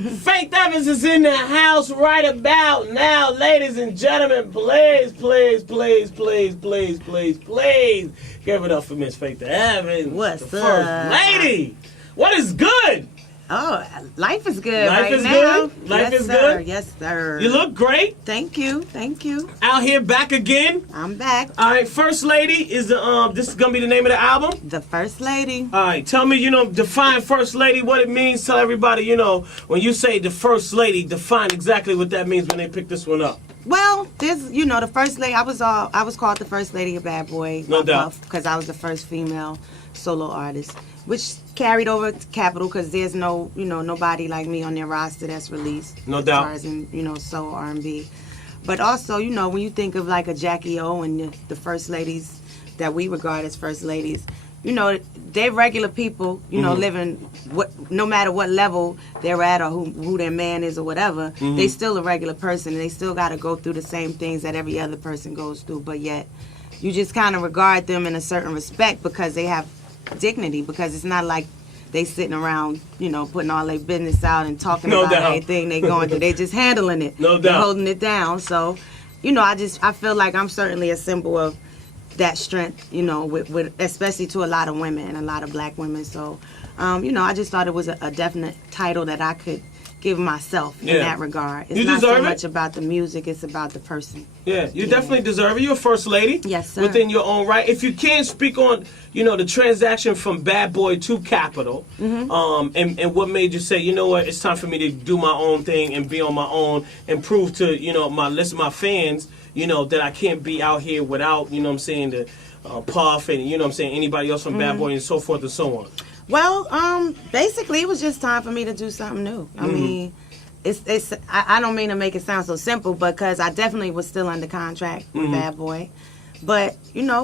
Faith Evans is in the house right about now, ladies and gentlemen. Please give it up for Miss Faith Evans. What's the up? First lady. What is good? Oh, life is good Life right is now. good? Life Yes, is sir. good? Yes, sir. You look great. Thank you. Thank you. Out here back again. I'm back. All right, First Lady is the this is gonna be the name of the album. The First Lady. All right, tell me, define First Lady, what it means. Tell everybody, when you say the First Lady, define exactly what that means when they pick this one up. Well, there's, the First Lady. I was called the First Lady of Bad Boy. No doubt. Because I was the first female solo artist, which carried over to Capitol because there's no, nobody like me on their roster that's released. No doubt. As far as in, soul R&B. But also, when you think of like a Jackie O and the First Ladies that we regard as First Ladies, they're regular people, living no matter what level they're at or who their man is or whatever, they still a regular person and they still got to go through the same things that every other person goes through. But yet, you just kind of regard them in a certain respect because they have dignity, because it's not like they sitting around, putting all their business out and talking about everything they going through. They just handling it. No doubt. They're holding it down. So, I feel like I'm certainly a symbol of that strength, with especially to a lot of women, a lot of black women. So, I just thought it was a definite title that I could give myself in that regard. It's not so much about the music, it's about the person. Yeah, you definitely deserve it. You're a First Lady. Yes, sir. Within your own right. If you can speak on, the transaction from Bad Boy to Capitol, and what made you say, what, it's time for me to do my own thing and be on my own and prove to, my fans, that I can't be out here without, the Puff and, anybody else from Bad Boy and so forth and so on. Well, basically, it was just time for me to do something new. I mean, I don't mean to make it sound so simple, because I definitely was still under contract with Bad Boy. But,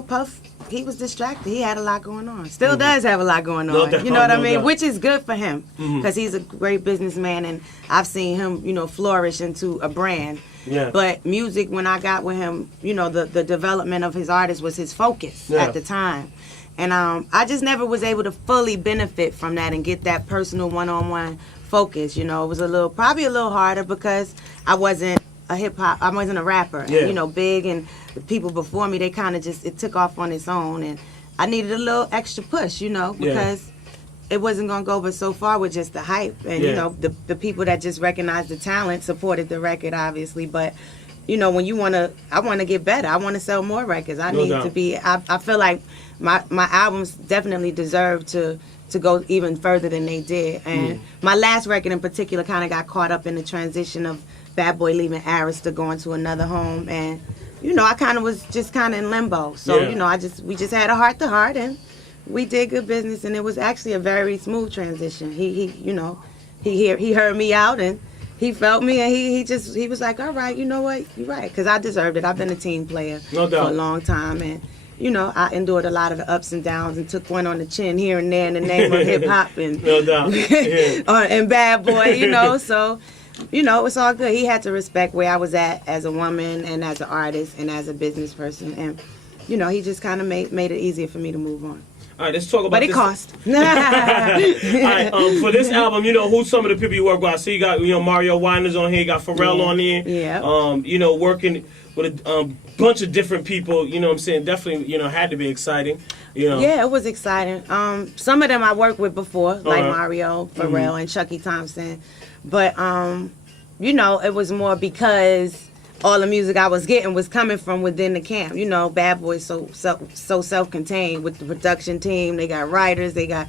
Puff, he was distracted. He had a lot going on. Still does have a lot going on. Doubt, you know what I mean? Doubt. Which is good for him, because he's a great businessman, and I've seen him, flourish into a brand. Yeah. But music, when I got with him, the development of his artist was his focus at the time. And I just never was able to fully benefit from that and get that personal one-on-one focus. It was probably a little harder because I wasn't I wasn't a rapper. Yeah. And, Big and the people before me, they kind of it took off on its own. And I needed a little extra push, because it wasn't going to go but so far with just the hype. And, the people that just recognized the talent supported the record, obviously. But, when I want to get better. I want to sell more records. I need to be, I feel like my albums definitely deserve to go even further than they did. And my last record in particular kind of got caught up in the transition of Bad Boy leaving Arista, going to another home. And, I kind of was just kind of in limbo. So, we just had a heart-to-heart and we did good business. And it was actually a very smooth transition. He heard me out and he felt me, and he was like, all right, you know what, you're right, because I deserved it. I've been a team player for a long time, and I endured a lot of the ups and downs and took one on the chin here and there in the name of hip hop and and Bad Boy, so it's all good. He had to respect where I was at as a woman and as an artist and as a business person, and he just kind of made it easier for me to move on. All right, let's talk about But it this. cost. All right, for this album, who's some of the people you work with? I see you got, Mario Winans on here, you got Pharrell on here. Yeah. Working with a bunch of different people, definitely, had to be exciting. Yeah, it was exciting. Some of them I worked with before, like Mario, Pharrell, and Chucky Thompson. But, it was more because all the music I was getting was coming from within the camp. Bad Boy's so self-contained with the production team. They got writers. They got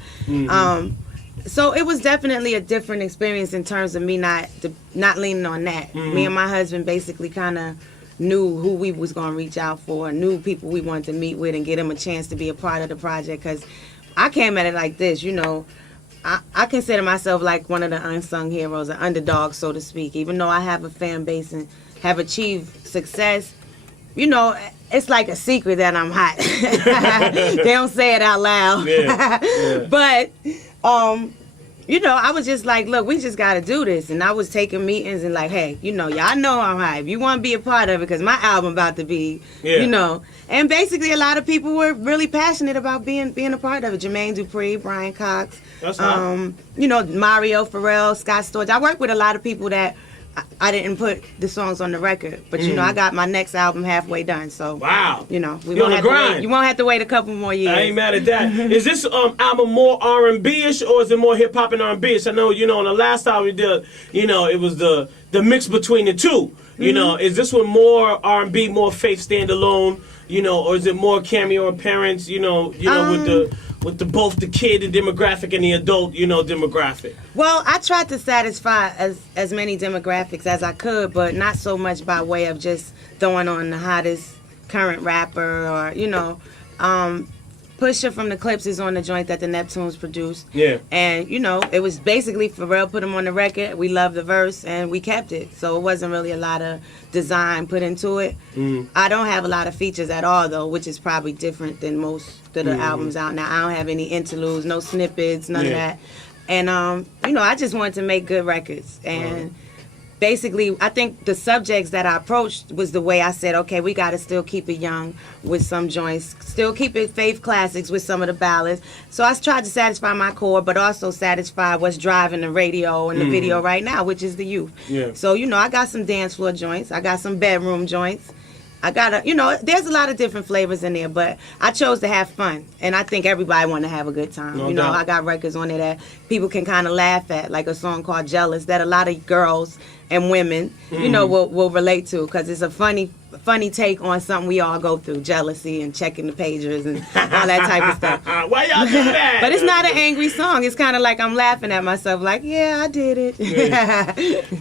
so it was definitely a different experience in terms of me not leaning on that. Me and my husband basically kind of knew who we was going to reach out for, knew people we wanted to meet with and get them a chance to be a part of the project, because I came at it like this, I consider myself like one of the unsung heroes, an underdog, so to speak. Even though I have a fan base and have achieved success, it's like a secret that I'm hot. They don't say it out loud. Yeah. But, you know, I was just like, look, we just got to do this. And I was taking meetings and like, hey, you know, y'all know I'm hype. You want to be a part of it because my album about to be, you know. And basically a lot of people were really passionate about being a part of it. Jermaine Dupri, Brian Cox, you know, Mario Farrell, Scott Storch. I work with a lot of people that I didn't put the songs on the record, but you know, I got my next album halfway done. So you know, you won't have to wait a couple more years. I ain't mad at that. Is this album more R&B-ish or is it more hip hop and R&B-ish? I know, you know, on the last album we did, you know, it was the mix between the two. You know, is this one more R&B, more Faith standalone? You know, or is it more cameo appearance? You know, with both the kid and demographic and the adult, you know, demographic? Well, I tried to satisfy as many demographics as I could, but not so much by way of just throwing on the hottest current rapper or, you know, Pusha from the Clips is on the joint that the Neptunes produced. Yeah. And, you know, it was basically Pharrell put him on the record. We loved the verse and we kept it. So it wasn't really a lot of design put into it. I don't have a lot of features at all, though, which is probably different than most of the albums out now. I don't have any interludes, no snippets, none of that. And, you know, I just wanted to make good records. And basically, I think the subjects that I approached was the way I said, okay, we got to still keep it young with some joints, still keep it faith classics with some of the ballads. So I tried to satisfy my core, but also satisfy what's driving the radio and the video right now, which is the youth. So, you know, I got some dance floor joints. I got some bedroom joints. I got you know, there's a lot of different flavors in there, but I chose to have fun. And I think everybody want to have a good time. No doubt. I got records on there that people can kind of laugh at, like a song called Jealous, that a lot of girls and women, you know, will relate to, because it's a funny take on something we all go through, jealousy and checking the pagers and all that type of stuff. Why y'all do that? But it's not an angry song. It's kind of like I'm laughing at myself, like, yeah, I did it.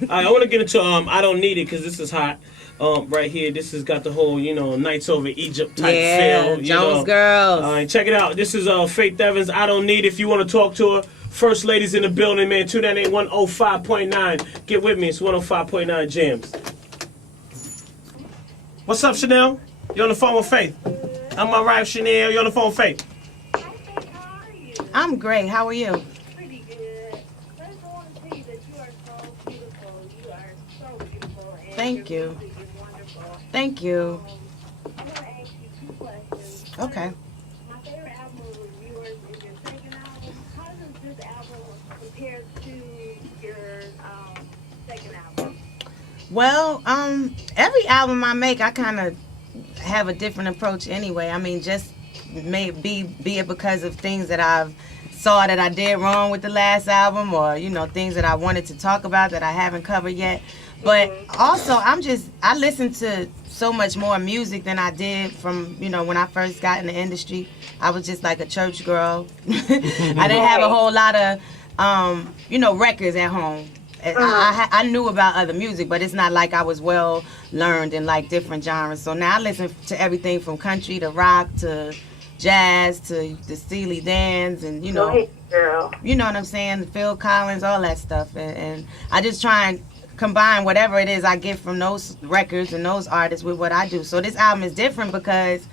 I want to get into I Don't Need It, because this is hot. Right here, this has got the whole, you know, Nights Over Egypt type feel. Jones Girls. All right, check it out. This is Faith Evans, I Don't Need It. If you want to talk to her, First Ladies in the building, man. 298-105.9. Get with me. It's 105.9 Jams. What's up, Chanel? You on the phone with Faith? I'm all right, Chanel. You on the phone with Faith? Hi, Faith. How are you? I'm great. How are you? Pretty good. First, I want to tell you that you are so beautiful. You are so beautiful. And Thank you. Music is wonderful. Thank you. I want to ask you 2 questions. Okay. My favorite album reviewers is your second album. How does this album compare to your second album? Well, every album I make, I kind of have a different approach anyway. I mean, just be it because of things that I've saw that I did wrong with the last album, or, you know, things that I wanted to talk about that I haven't covered yet. But also, I listen to so much more music than I did from, you know, when I first got in the industry. I was just like a church girl. I didn't have a whole lot of, you know, records at home. I knew about other music, but it's not like I was well learned in like different genres. So now I listen to everything from country to rock to jazz to the Steely Dan's, and, you know, you know what I'm saying, Phil Collins, all that stuff. And I just try and combine whatever it is I get from those records and those artists with what I do. So this album is different because,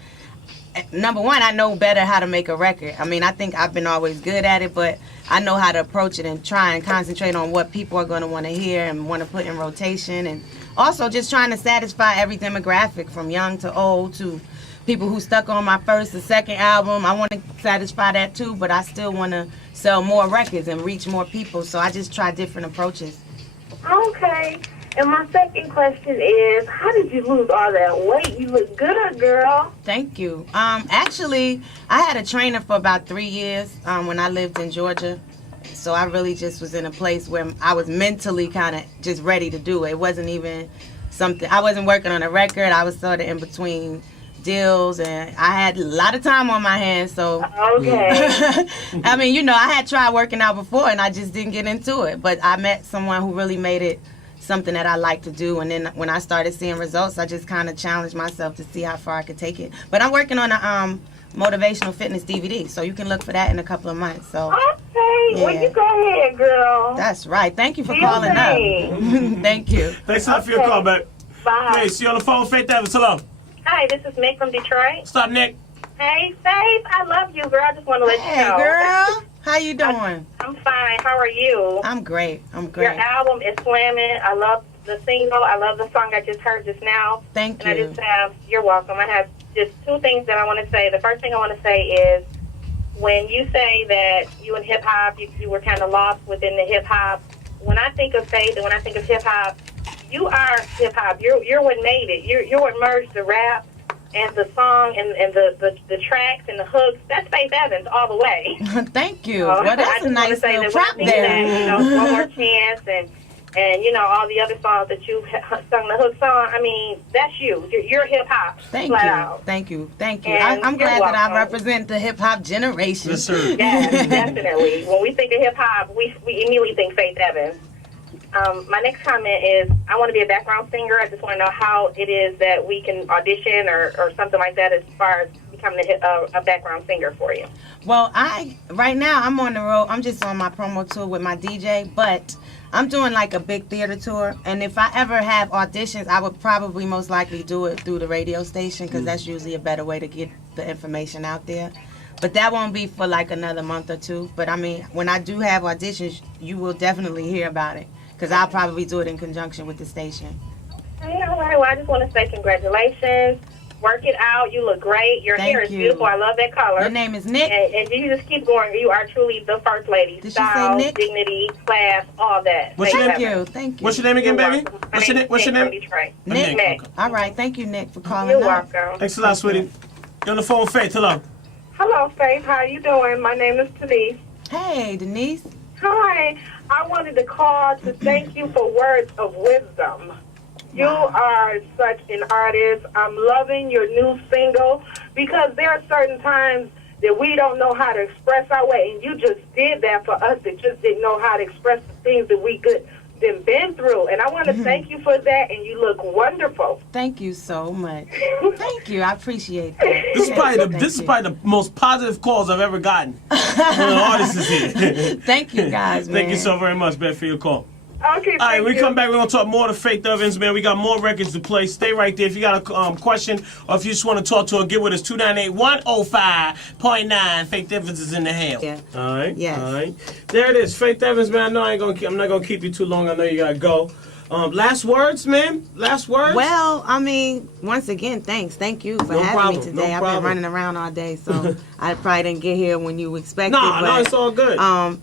number one, I know better how to make a record. I mean, I think I've been always good at it, but I know how to approach it and try and concentrate on what people are going to want to hear and want to put in rotation. And also just trying to satisfy every demographic, from young to old to people who stuck on my first or second album. I want to satisfy that too, but I still want to sell more records and reach more people. So I just try different approaches. Okay. And my second question is, how did you lose all that weight? You look good, girl. Thank you. Actually, I had a trainer for about 3 years when I lived in Georgia. So I really just was in a place where I was mentally kind of just ready to do it. It wasn't even something, I wasn't working on a record. I was sort of in between deals, and I had a lot of time on my hands. So okay. I mean, you know, I had tried working out before and I just didn't get into it. But I met someone who really made it something that I like to do, and then when I started seeing results, I just kind of challenged myself to see how far I could take it. But I'm working on a motivational fitness DVD, so you can look for that in a couple of months. So okay, well, you go ahead, girl. That's right. Thank you for calling up. Thank you. Thanks a lot for your call back. Bye. Hey, see you on the phone, Faith Evans. Hello. Hi, this is Nick from Detroit. Stop, Nick. Hey, Faith, I love you, girl. I just want to let you know. Hey, girl. How you doing? I'm fine. How are you? I'm great. I'm Your great. album is slamming. I love the single. I love the song I just heard just now. Thank And you. I just have, you're welcome. I have just two things that I want to say. The first thing I want to say is when you say that you in hip hop, you were kind of lost within the hip hop. When I think of Faith and when I think of hip hop, you are hip hop. You're what made it. You're what merged the rap and the song and the tracks and the hooks. That's Faith Evans all the way. Thank you. Well, that's a nice little prop there. That, One More Chance and all the other songs that you sung the hooks on. I mean, that's you. You're hip hop. Thank you. Out. Thank you. Thank you. And I'm glad that I welcome. represent the hip hop generation. Yes, sir. Yes, definitely. When we think of hip hop, we immediately think Faith Evans. My next comment is I want to be a background singer. I just want to know how it is that we can audition or something like that as far as becoming a background singer for you. Well, right now I'm on the road. I'm just on my promo tour with my DJ, but I'm doing like a big theater tour. And if I ever have auditions, I would probably most likely do it through the radio station because that's usually a better way to get the information out there. But that won't be for like another month or two. But I mean, when I do have auditions, you will definitely hear about it because I'll probably do it in conjunction with the station. All right. Well, I just want to say congratulations. Work it out. You look great. Your hair is beautiful. I love that color. Your name is Nick. And you just keep going. You are truly the first lady. Did Style, she say Nick? Dignity, class, all that. What's your Thank name? you. Thank you. What's your name again, baby? What's your name? Detroit. Nick. Nick. All right. Thank you, Nick, for calling You're up. welcome. Thanks a lot, sweetie. You're on the phone with Faith. Hello. Hello, Faith. How you doing? My name is Denise. Hey, Denise. Hi. I wanted to call to thank you for words of wisdom. You are such an artist. I'm loving your new single because there are certain times that we don't know how to express our way, and you just did that for us that just didn't know how to express the things that we could been through. And I want to thank you for that, and you look wonderful. Thank you so much. Thank you. I appreciate that. This is probably the most positive calls I've ever gotten when an artist is here. Thank you, guys, man. Thank you so very much, man, for your call. Okay, All right, thank we you. come back. We're going to talk more to Faith Evans, man. We got more records to play. Stay right there. If you got a question or if you just want to talk to her, get with us. 298-105.9. Faith Evans is in the house. Yeah. All right. Yes. All right. There it is. Faith Evans, man. I know I'm not going to keep you too long. I know you got to go. Last words, man? Last words? Well, I mean, once again, thanks. Thank you for having me today. I've been running around all day, so I probably didn't get here when you expected. No, it's all good.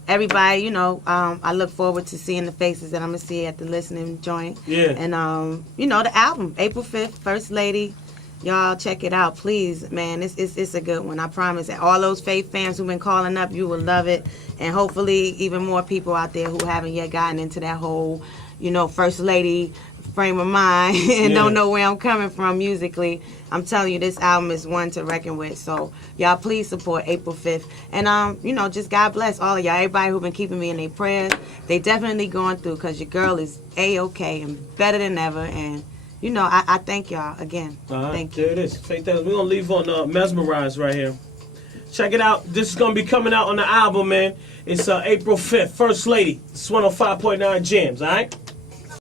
Everybody, I look forward to seeing the faces that I'm going to see at the listening joint. Yeah. And, the album, April 5th, First Lady. Y'all check it out, please, man. It's a good one. I promise. All those Faith fans who've been calling up, you will love it. And hopefully even more people out there who haven't yet gotten into that whole First Lady frame of mind and don't know where I'm coming from musically. I'm telling you, this album is one to reckon with. So y'all please support April 5th. And, just God bless all of y'all. Everybody who've been keeping me in their prayers. They definitely going through because your girl is A-okay and better than ever. And, I thank y'all again. Thank you. There it is. Faith Evans. We're going to leave on Mesmerize right here. Check it out. This is going to be coming out on the album, man. It's April 5th. First Lady. It's 105.9 Jams, all right?